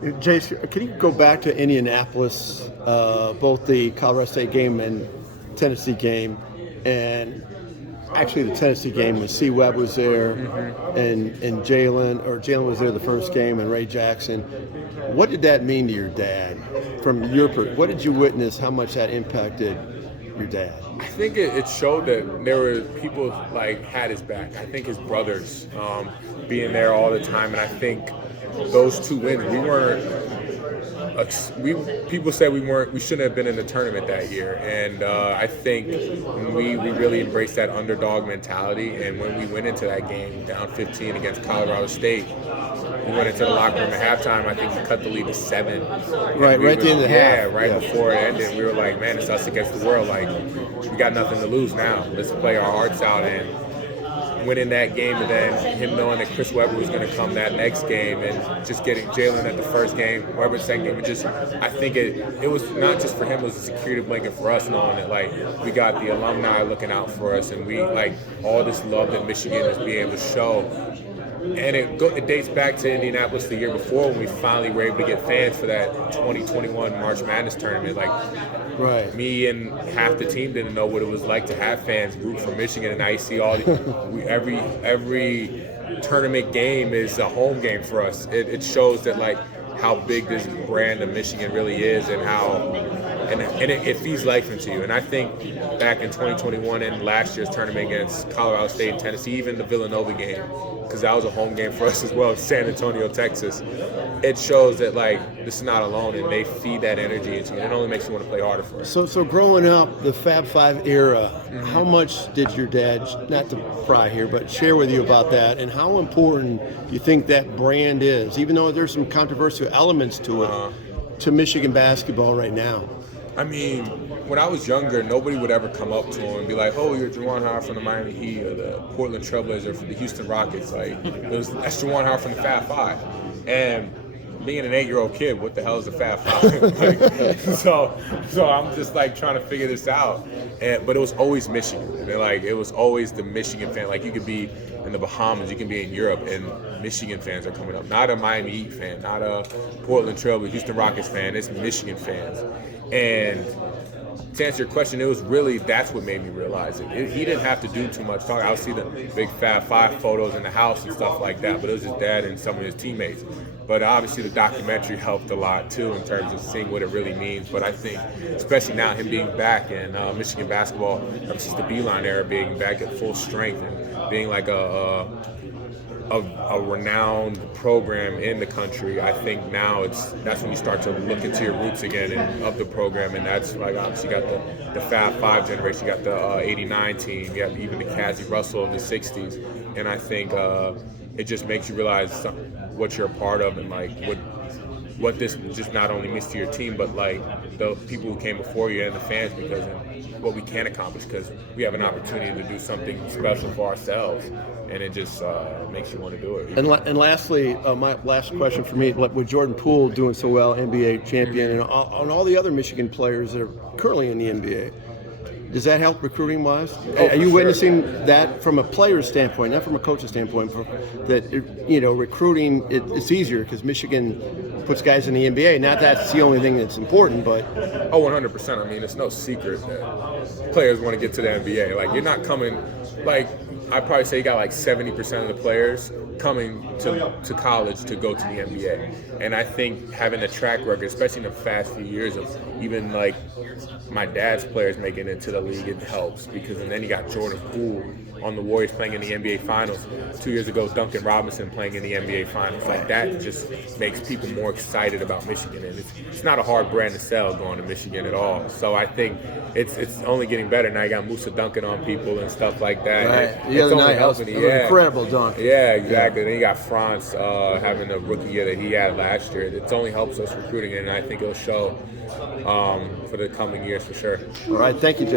Jace, can you go back to Indianapolis, both the Colorado State game and Tennessee game, and actually the Tennessee game when C. Webb was there, and Jalen was there the first game, and Ray Jackson. What did that mean to your dad? What did you witness? How much that impacted your dad? I think it showed that there were people like had his back. I think his brothers being there all the time, and I think those two wins, people said we shouldn't have been in the tournament that year, and I think we really embraced that underdog mentality. And when we went into that game down 15 against Colorado State, we went into the locker room at halftime. I think we cut the lead to 7. Right at the end of the half. Before it ended, we were like, man, it's us against the world. Like, we got nothing to lose now. Let's play our hearts out. And winning that game, and then him knowing that Chris Webber was going to come that next game, and just getting Jalen at the first game, Webber the second game, and just I think it was not just for him, it was a security blanket for us, knowing that like we got the alumni looking out for us, and we like all this love that Michigan is being able to show. And it dates back to Indianapolis the year before when we finally were able to get fans for that 2021 March Madness tournament. Like, me and half the team didn't know what it was like to have fans root for Michigan, and now you see every tournament game is a home game for us. It shows that like how big this brand of Michigan really is, and how it feeds life into you. And I think back in 2021 and last year's tournament against Colorado State and Tennessee, even the Villanova game, because that was a home game for us as well, San Antonio, Texas. It shows that like this is not alone, and they feed that energy into you. It only makes you want to play harder for us. So growing up, the Fab Five era, how much did your dad, not to pry here, but share with you about that, and how important do you think that brand is, even though there's some controversial elements to it, to Michigan basketball right now? I mean, when I was younger, nobody would ever come up to him and be like, "Oh, you're Juwan Howard from the Miami Heat or the Portland Trailblazers or from the Houston Rockets." Like, that's Juwan Howard from the Fab Five. And being an 8-year-old kid, what the hell is a Fab Five? so I'm just like trying to figure this out. But it was always Michigan. And like it was always the Michigan fan. Like you could be in the Bahamas, you can be in Europe, and Michigan fans are coming up. Not a Miami Heat fan, not a Portland Trailblazers, Houston Rockets fan. It's Michigan fans. And to answer your question, it was really, that's what made me realize it. He didn't have to do too much talking. I would see the big Fab Five photos in the house and stuff like that, but it was his dad and some of his teammates. But obviously the documentary helped a lot too in terms of seeing what it really means. But I think, especially now, him being back in Michigan basketball, since the Beeline era, being back at full strength and being like a renowned program in the country, I think now that's when you start to look into your roots again and of the program, and that's like obviously you got the Fab Five generation, you got the '89 team, you have even the Cassie Russell of the '60s, and I think it just makes you realize what you're a part of, and like what this just not only means to your team, but like the people who came before you and the fans, because of what we can accomplish, because we have an opportunity to do something special for ourselves, and it just makes you want to do it. And lastly, my last question for me, with Jordan Poole doing so well, NBA champion, and all the other Michigan players that are currently in the NBA, does that help recruiting-wise? Are you witnessing that from a player's standpoint, not from a coach's standpoint, that recruiting, it's easier because Michigan puts guys in the NBA? Not that's the only thing that's important, but... Oh, 100%. I mean, it's no secret that players want to get to the NBA. Like, you're not coming... Like, I'd probably say you got like 70% of the players coming to college to go to the NBA. And I think having a track record, especially in the past few years of even like my dad's players making it to the league, it helps, because and then you got Jordan Poole on the Warriors playing in the NBA Finals. 2 years ago, Duncan Robinson playing in the NBA Finals. Like, that just makes people more excited about Michigan. And it's not a hard brand to sell going to Michigan at all. So I think it's only getting better. Now you got Musa dunking on people and stuff like that. Right. The other night, that was an incredible dunk. Yeah, exactly. Then you got Franz having the rookie year that he had last year. It only helps us recruiting, and I think it'll show for the coming years for sure. All right. Thank you, Jay.